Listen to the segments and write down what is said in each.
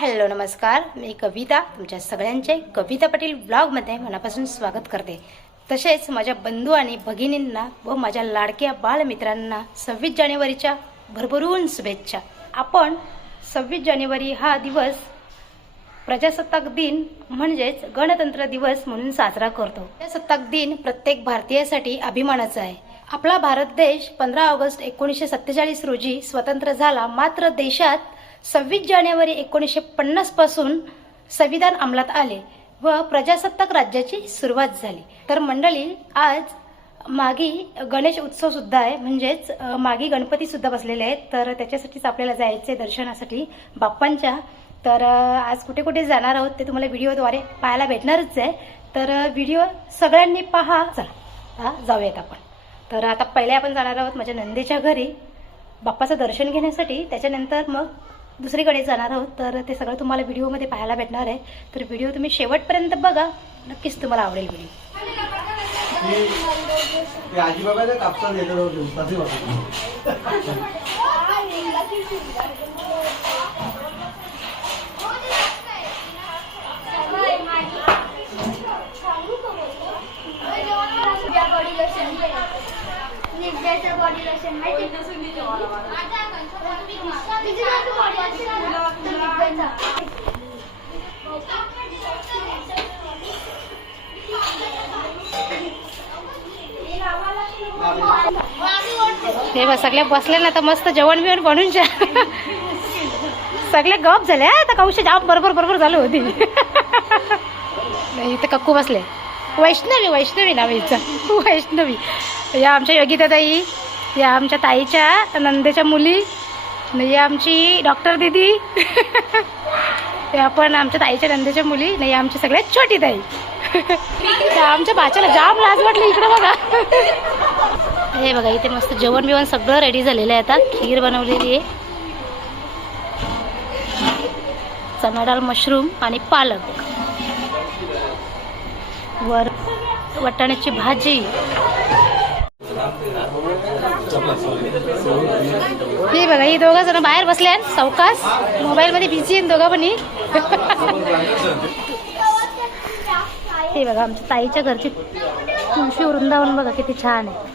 Hello नमस्कार, मी कविता तुमच्या सगळ्यांचे कविता पाटील ब्लॉगमध्ये मनापासून स्वागत करते। तसेच माझ्या बंधू आणि भगिनींना व माझ्या लाडक्या बालमित्रांना 26 जानेवारीच्या भरभरून शुभेच्छा। आपण 26 जानेवारी हा दिवस प्रजासत्ताक दिन म्हणजेच गणतंत्र दिवस म्हणून साजरा करतो। प्रजासत्ताक दिन प्रत्येक भारतीयासाठी अभिमानाचा आहे। आपला भारत देश 15 ऑगस्ट 1947 रोजी स्वतंत्र झाला, मात्र देशात 26 जानेवारी 1950 पासून संविधान अंमलात आले व प्रजासत्ताक राज्याची सुरुवात झाली। तर मंडळी, आज मागी गणेश उत्सव सुद्धा आहे, म्हणजेच मागी गणपती सुद्धा बसलेले आहेत। तर त्याच्यासाठीच आपल्याला जायचे दर्शनासाठी बाप्पांच्या। तर आज कुठे कुठे जाणार आहोत ते तुम्हाला व्हिडिओद्वारे पाहायला भेटणारच आहे। तर व्हिडिओ सगळ्यांनी पहा। चला जाऊयात आपण। तर आता पहिले आपण जाणार आहोत माझ्या नंदेच्या घरी बाप्पाचं दर्शन घेण्यासाठी, त्याच्यानंतर मग दुसरीकडे जाणार आहोत। तर ते सगळं तुम्हाला व्हिडिओमध्ये पाहायला भेटणार आहे। तर व्हिडिओ तुम्ही शेवटपर्यंत बघा, नक्कीच तुम्हाला आवडेल व्हिडिओ। हे बघ, सगळे बसले ना तर मस्त जेवण बिवण बनवून सगळे गप झाले। आता काऊशी जाम बरोबर झालं होती। इथे कक्कू बसले। वैष्णवी नाव हिचं, वैष्णवी। या आमच्या योगिता ताई, या आमच्या ताईच्या नंदेच्या मुली, नाही आमची डॉक्टर दीदी, या पण आमच्या ताईच्या नंदेच्या मुली, नाही आमची सगळ्यात छोटी ताई। आमच्या बाच्याला जाम लाज वाटली। इकडे बघा, हे बघा, इथे मस्त जेवण बिवण सगळं रेडी झालेलं आहे। आता खीर बनवलेली आहे, चणा डाळ, मशरूम आणि पालक, वर वाटाण्याची भाजी। हे बघा, ही दोघं जण बाहेर बसले सावकाश, मोबाईल मध्ये बिझी आहे दोघं पण। हे बघा, आमच्या ताईच्या घरची तुळशी वृंदावन बघा किती छान आहे।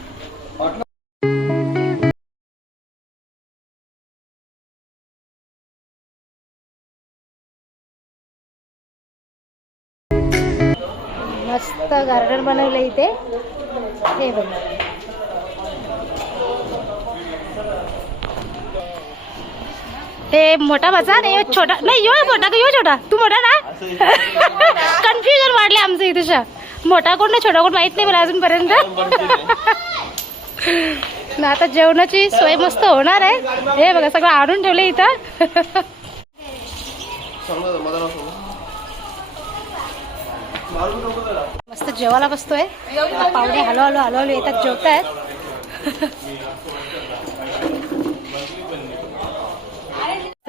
मस्त गार्डन बनवलं इथे। हे बघा, हे मोठा माझा नाही, छोटा नाही, यो मोठा का यो छोटा? तू मोठा ना? कन्फ्युजन वाढले आमचं इथेच्या। मोठा कोण ना छोटा कोण माहित नाही मला अजूनपर्यंत ना। आता जेवणाची सोय मस्त होणार आहे। हे बघा, सगळं आणून ठेवलं इथं। मस्त जेवायला बसतोय। पाहुणे हळूहळू येतात, जेवतायत।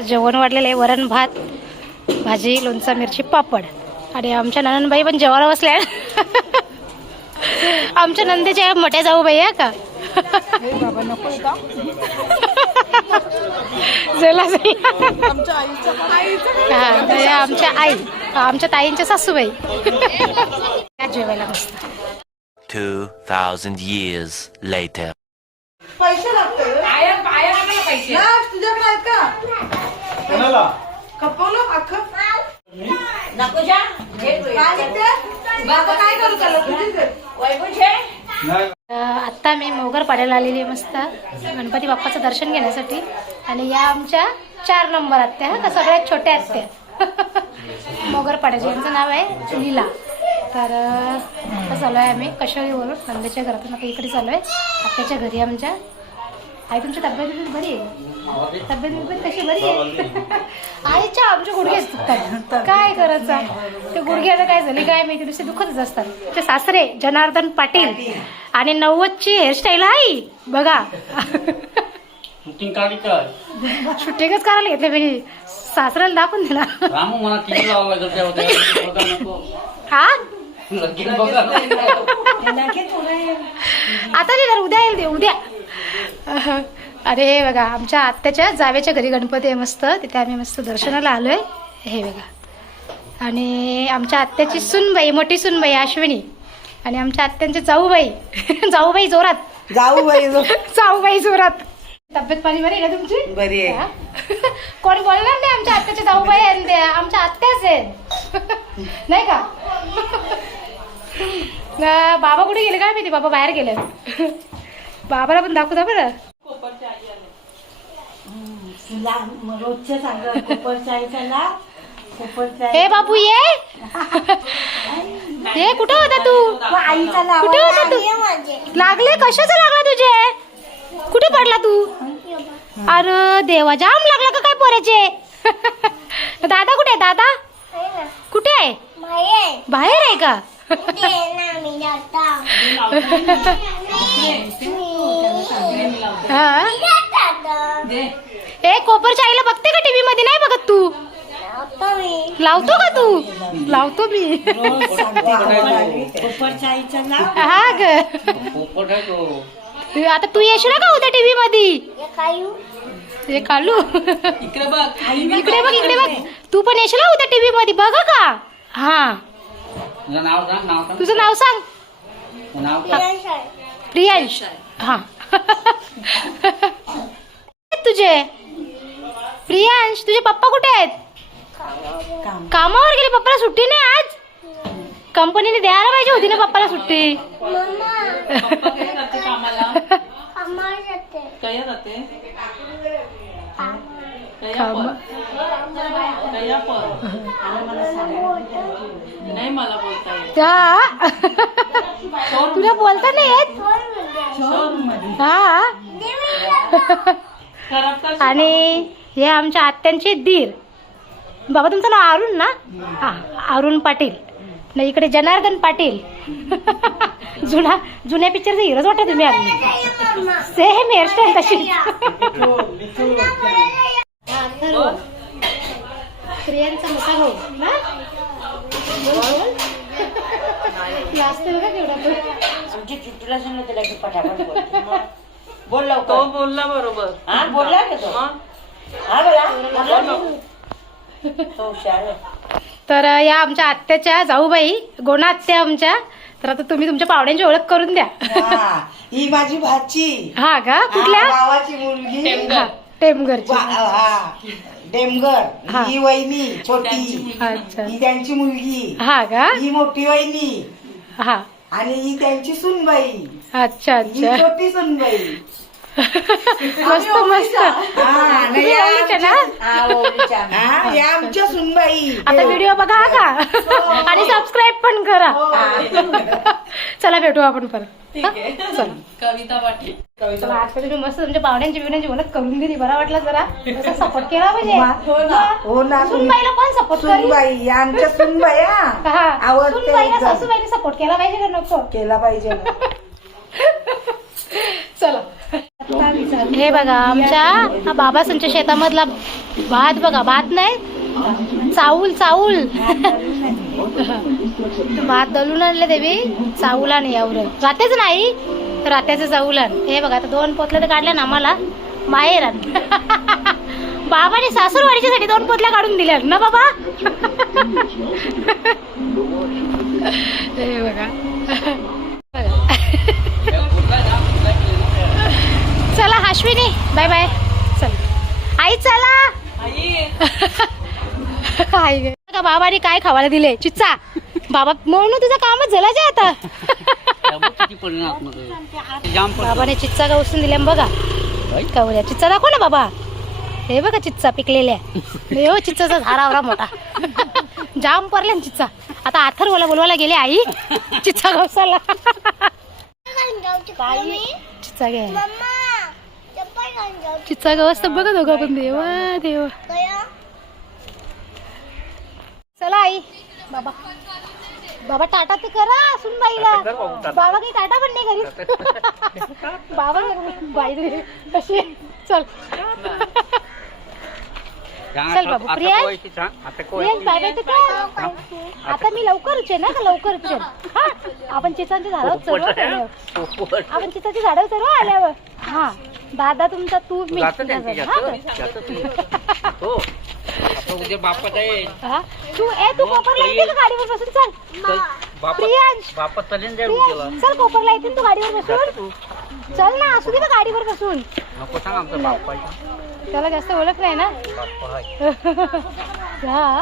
जेवण वाढलेलं आहे, वरण भात, भाजी, लोणचं, मिरची, पापड। आणि आमच्या ननंदबाई पण जेवायला बसल्या। आमच्या नंदेच्या मोठ्या जाऊ बाई आहे का? आमच्या आई, आमच्या ताईंच्या सासूबाई जेवायला बसतात। 2000 years later. पैसे लागतात तुझ्याकडे आहेत का? कोणाला खपवलं अख्खं नको जा। काय करू आता मी मोगर पाड्याला आलेली आहे मस्त गणपती बाप्पाचं दर्शन घेण्यासाठी। आणि या आमच्या 4 नंबर आत्या, का सगळ्यात छोट्या आत्या मोगर पाड्याचे, यांचं नाव आहे लीला। तर आता चालू आहे आम्ही कशोरीवरून, नंदेच्या घरातून आता इकडे चालू आहे आत्याच्या घरी आमच्या। आई, तुमची तब्येत बरी आहे? तब्येत कशी बरी आहे? आईच्या आमच्या गुडघे दुखतात, काय करायचं? ते गुडघ्याला काय झाली काय माहिती, नुसते दुखतच असतात। ते सासरे जनार्दन पाटील आणि 90ची हेअरस्टाईल आहे बघा। शूटिंगच करायला घेतले मी, सासऱ्याला दाखवून दिला। हा आता नाही, उद्या येईल ते, उद्या। अरे बघा, आमच्या आत्याच्या जावेच्या घरी गणपती आहे मस्त, तिथे आम्ही मस्त दर्शनाला आलोय। हे बघा. आणि आमच्या आत्याची सूनबाई, मोठी सूनबाई अश्विनी. आणि आमच्या आत्यांची जाऊबाई जाऊबाई जोरात. जाऊबाई जोरात. तब्येत पाणी बरी आहे का तुमची? बरी आहे. हा? कोण बोलणार नाही आमच्या आत्याच्या जाऊबाई आहेत त्या, आमच्या आत्याच आहेत नाही का? बाबा कुठे गेले काय माहिती, बाबा बाहेर गेले. बाबाला पण दाखवू द्या बरं. रोजच्या चांगलं कोपरच्या आईचा हे बापू ये हे कुठे होता तू? आईचा कुठे होता तू? लागले कशाचं लागला तुझे? कुठे पडला तू? अरे देवा, जाम लागला का काय पोराचे? दादा कुठे आहे? दादा कुठे आहे? बाहेर आहे का? हा. ए कोपरच्या आईला बघते का टीव्ही मध्ये? नाही बघत तू? लावतो का तू? लावतो मी. कोपरच्या आईचा हा ग. आता तू येशील का उद्या टीव्ही मध्ये? हे कालू इकडे बघ, इकडे बघ. तू पण येशील का उद्या टीव्ही मध्ये? बघा का? हा. तुझं नाव सांग. प्रियांश. हा. तुझे प्रियांश, तुझे पप्पा कुठे आहेत? कामावर गेले. पप्पाला सुट्टी नाही आज? कंपनीने द्यायला पाहिजे होती ना पप्पाला सुट्टी. तुला बोलता नाही येत? हा. आणि हे आमच्या आत्यांचे दीर. बाबा तुमचं नाव अरुण ना? हा, अरुण पाटील. नाही इकडे जनार्दन पाटील. जुन्या पिक्चरचा हिरोच वाटत तुम्ही. आम्ही सेम हेअरस्टाईल तशी. स्त्रियांचा मोठा भाऊ ना? जास्त बघा केवढा तो. आमची चुट्टीला सांगितलं त्याला की पटापट बोल लवकर. तो बोलला बरोबर. हा बोलला का तो? हा बोला. तो हुशार आहे. तर या आमच्या आत्याच्या जाऊबाई, गोणा आत्या आमच्या. तर आता तुम्ही तुमच्या पाहुण्यांची ओळख करून द्या. हा, ही माझी भाची. हा का? कुठल्या? गावाची मुलगी. हा, टेमघरची. हा, डेमगर. हा. ही वहिनी छोटी. अच्छा. ही त्यांची मुलगी. हा का? ही मोठी वहिनी. हा. आणि ही त्यांची सुनबाई. अच्छा ही अच्छा. छोटी सुनबाई. मस्त मस्त. हा, नाही, या ओळखीच्या ना? हा, या आमच्या सुनबाई. आता व्हिडिओ बघा हा का? आणि सबस्क्राईब पण करा. चला भेटू आपण परत. हा? चला. कविता पाटील. चला, आज तुम्ही मस्त तुमच्या पाहुण्यांची बिवण्यांची ओळख करून दिली. बरा वाटला जरा. सपोर्ट केला पाहिजे. हो ना. सुनबाईला कोण सपोर्ट करेल? सुनबाई, या आमच्या सुनबाई. हा. आवडते सुनबाईला एकदम. सासूबाईने सपोर्ट केला पाहिजे का नको? केला पाहिजे ना. चला. हे बघा आमच्या बाबासांच्या शेतामधला भात बघा. भात नाही, चाऊल चाऊल. भात दलून आणले देवी. चाऊल आणि यावर रात्याच नाही, रात्याचं चाऊल आण. हे बघा आता 2 पोतल्या तर काढल्या ना आम्हाला माहेर. बाबाने सासूरवाडीच्यासाठी 2 पोतल्या काढून दिल्या ना बाबा. हे बघा. चला अश्विनी, बाय बाय. चल आई, चला. आई गे. का बाबाने काय खावायला दिले? चिच्चा. बाबा म्हणून तुझं कामच झालं जे आता. बाबाने चिच्चा का उचलून दिल्या बघा. कवऱ्या चिच्चा दाखव ना बाबा. हे बघा चिच्चा पिकलेल्या. हो चिच्चाचा झाडावरा मोठा. जाम पडले चिच्चा. आता अथर्वला बोलवायला गेले आई. चिच्चा गवसाला. चिच्चा घ्या. चिच्चा गवस बघा दोघं पण. देवा देवा. चला आई. बाबा बाबा टाटा तर करा सुनबाईला. बाबा काही टाटा पण नाही करीत. बाबा बाई कशी. चल चल बाबू. Priyansh, Priyansh bye bye. तर काय आता मी लवकरच आहे ना का? लवकरच आहे. हा, आपण चिचांच्या झाडावर चढू. आपण चिचाच्या झाडावर चढू आल्यावर. हा, दादा तुमचा, तू मी. उद्या बापात आहे हा? तू कोपरला येते का गाडीवर बसून? चल प्रियांश, बापात चालेल जाईल प्रियांश, उद्याला. चल कोपरला येते तू गाडीवर बसून. चल ना, असू दे ना गाडीवर बसून. नको सांग आमचा बाप्पा त्याला जास्त ओळख नाही ना. बाप्पा आहे. हा